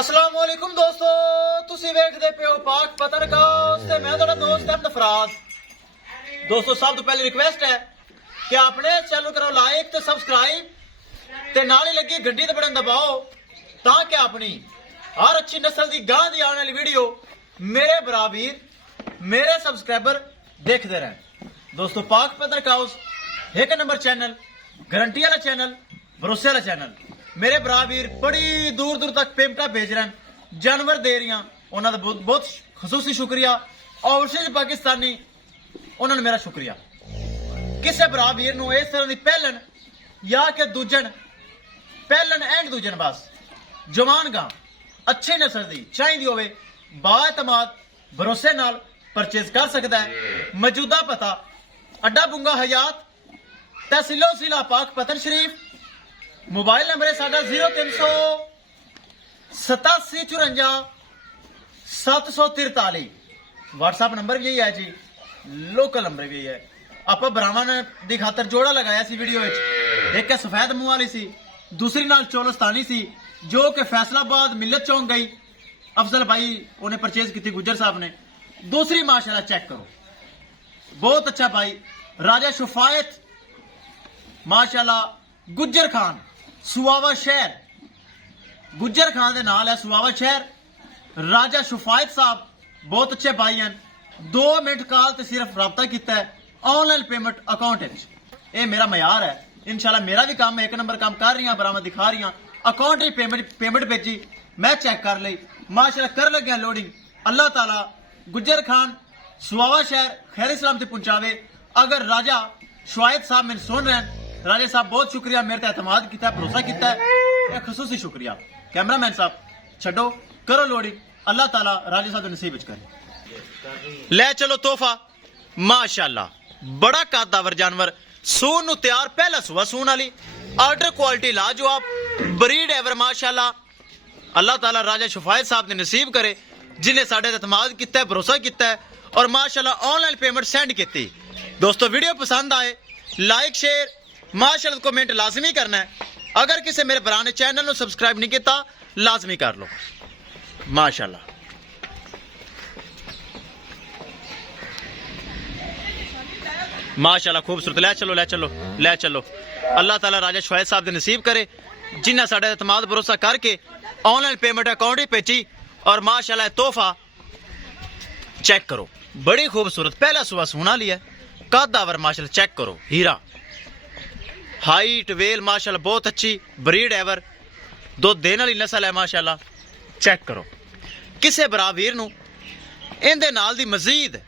अस्सलाम वालेकुम दोस्तों, तुसी वेखदे पे हो पाक पत्रकार ते मैं तुहाडा दोस्त अहमद फराज। दोस्तों सब तो पहले रिक्वेस्ट है कि अपने चैनल करो लाइक ते सब्सक्राइब ते नाल ही लगी घंटी ते बटन दबाओ ताकि अपनी हर अच्छी नस्ल की गां दी आने वाली वीडियो मेरे बराबर मेरे सब्सक्राइबर देखते रहें। दोस्तों पाक पत्रकार एक नंबर चैनल, गारंटी वाला चैनल, भरोसे वाला चैनल। मेरे बराबर बड़ी दूर दूर तक पेमेंटा भेज रहे हैं, जानवर दे रही उन्होंने बहुत बहुत खसूसी शुक्रिया। ओवरसीज पाकिस्तानी उन्होंने मेरा शुक्रिया। किसी बराबर नूं इस तरह की पहलन या कि दूजन पहलन एंड दूजन बस जवान गां अच्छी नस्ल की चाहिए होवे बाएतमाद भरोसे नाल परचेज कर सकता है। मौजूदा पता अड्डा बुंगा हयात, तहसीलो जिला पाक पतन शरीफ। मोबाइल नंबर है साडा 0300 87 54 743। व्हाट्सएप नंबर भी यही है जी, लोकल नंबर भी यही है। आप ब्राह्मण की खातर जोड़ा लगाया सी वीडियो विच। एक सफेद मुंह वाली सी, दूसरी नाल चोलस्तानी सी जो कि फैसलाबाद मिलत चौंक गई। अफजल भाई उन्हें परचेज की गुजर साहब ने। दूसरी माशाल्लाह चेक करो, बहुत अच्छा भाई राजा शुफायत माशाल्लाह गुज्जर खान सुवावा शहर, गुज्जर खान के नाल है सुवावा शहर। राजा शुफायत साहब बहुत अच्छे भाई हैं। 2 मिनट काल ते सिर्फ रबता किया है ऑनलाइन पेमेंट अकाउंट। ये मेरा मयार है, इंशाल्लाह मेरा भी काम है, एक नंबर काम कर रही हूं, बरामद दिखा रही हूं। अकाउंट ही पेमेंट भेजी, मैं चेक कर ली माशाल्लाह कर लगे लोडिंग। अल्लाह ताला गुज्जर खान सुवावा शहर खैर सलामती पहुंचावे। अगर राजा शुआयद साहब मैंने सुन रहे हैं, राजा साहब बहुत शुक्रिया, मेरे एतमाद किया, भरोसा किया, एक खसूसी शुक्रिया। कैमरामैन साहब छो करो लोडिंग, अल्लाह ताला राजा साहब नसीब करे। ले चलो तोहफा माशाल्लाह बड़ा कादावर जानवर सून नु तैयार, पहला सुबह सून वाली ऑर्डर क्वालिटी लाजवाब ब्रीड एवर माशाल्लाह। अल्लाह ताला राजा शुफायत साहब ने नसीब करे जिन्हें साढ़े एतमाद किया, भरोसा किया और माशाल्लाह ऑनलाइन पेमेंट सेंड की। दोस्तों वीडियो पसंद आए लाइक शेयर माशाल्लाह कमेंट लाजमी करना है। अगर किसी मेरे भरा ने चैनल को सब्सक्राइब नहीं किया लाजमी कर लो माशाल्लाह। माशाल्लाह खूबसूरत। ले चलो ले चलो ले चलो। अल्लाह ताला राजा शुआयद साहब ने नसीब करे जिन्हें साढ़े एतमाद भरोसा करके ऑनलाइन पेमेंट अकाउंट ही भेजी। और माशाल्लाह तोहफा चेक करो बड़ी खूबसूरत, पहला सुबह सोना लिया कादावर माशाल्लाह चेक करो। हीरा हाइट वेल माशाल्लाह बहुत अच्छी ब्रीड एवर, दुध देने वाली नस्ल है माशाल्लाह चेक करो। किसी बराबर नूं इहदे नाल दी मजीद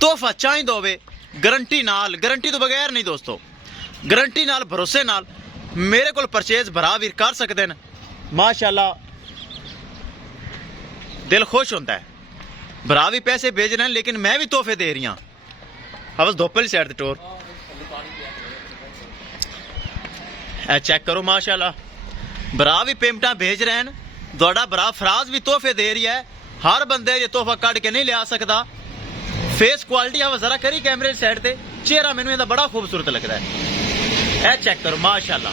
तोहफा चाहिए होवे गारंटी नाल, गारंटी तो बगैर नहीं दोस्तों, गारंटी नाल भरोसे नाल मेरे को परचेज बराबर कर सकते हैं माशाल्लाह। दिल खुश होता है, भरा भी पैसे भेज रहे हैं लेकिन मैं भी तोहफे दे रही हूँ। बस दोपहर साइड टोर चेक करो माशाल्लाह, भरा भी पेमेंटा भेज रहे हैं। थोड़ा भरा फराज भी तोहफे दे रही है। हर बंदे ये तोहफा कट के नहीं लिया सकता। फेस क्वालिटी हवा जरा करी कैमरे साइड से, चेहरा मैनू इहदा बड़ा खूबसूरत लगता है। ए चेक करो माशाल्लाह,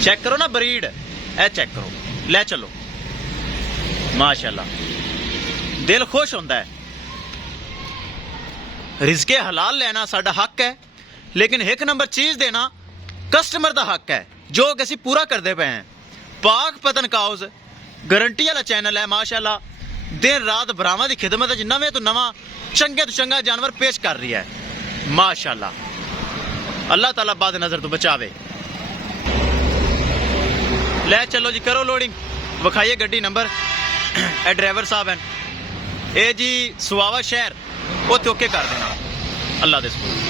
चेक करो ना ब्रीड, ए चेक करो। ले चलो माशाल्लाह दिल खुश होता है। रिज़्क़े हलाल लेना साडा हक है, लेकिन एक नंबर चीज देना कस्टमर का हक है जो कि असीं पूरा करते पे हैं। पाक पतन काउज गारंटी वाला चैनल है माशाल्लाह, दिन रात भरावां की खिदमत है, नवे तो नवा चंगे तो चंगा जानवर पेश कर रही है माशाल्लाह। अल्लाह ताला बाद नजर तो बचावे। ले चलो जी करो लोडिंग, विखाइए गड्डी नंबर। ए ड्राइवर साहब हैं ए जी सुवावा शहर, उत्थे ओके कर देना अल्लाह दे सुकून।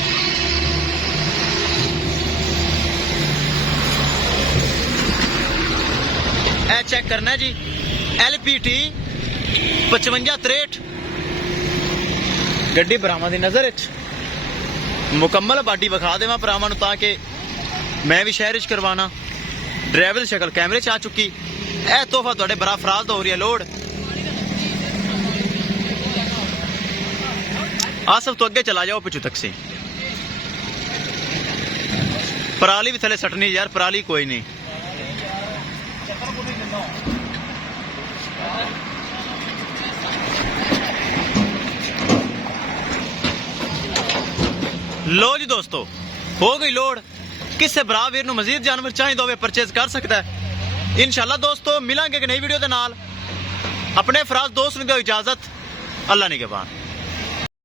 ए चेक करना जी LPT 5563 गड्डी भरावां दी नजर मुकम्मल बाडी विखा देवां भरावां नूं ताकि मैं भी शहर च करवाना। ड्राइवर की शक्ल कैमरे च आ चुकी। ए तोहफा तुहाडे बड़ा फराज हो रही है लोड। आसफ तो अगे चला जाओ पिछू तक से। पराली भी थले सटनी यार, पराली कोई नहीं। ਲੋ ਜੀ ਦੋਸਤੋ, ਹੋ ਗਈ ਲੋੜ। ਕਿਸੇ ਭਰਾ ਵੀਰ ਨੂੰ ਮਜ਼ੀਦ ਜਾਨਵਰ ਚਾਹੀਦਾ ਹੋਵੇ ਪਰਚੇਜ਼ ਕਰ ਸਕਦਾ ਹੈ। ਇਨਸ਼ਾਅੱਲਾ ਦੋਸਤੋ, ਮਿਲਾਂਗੇ ਇੱਕ ਨਈ ਵੀਡੀਓ ਦੇ ਨਾਲ। ਆਪਣੇ ਫਰਾਜ਼ ਦੋਸਤ ਨੂੰ ਦਿਓ ਇਜਾਜ਼ਤ। ਅੱਲਾ ਨਿਗਹਿਬਾਨ।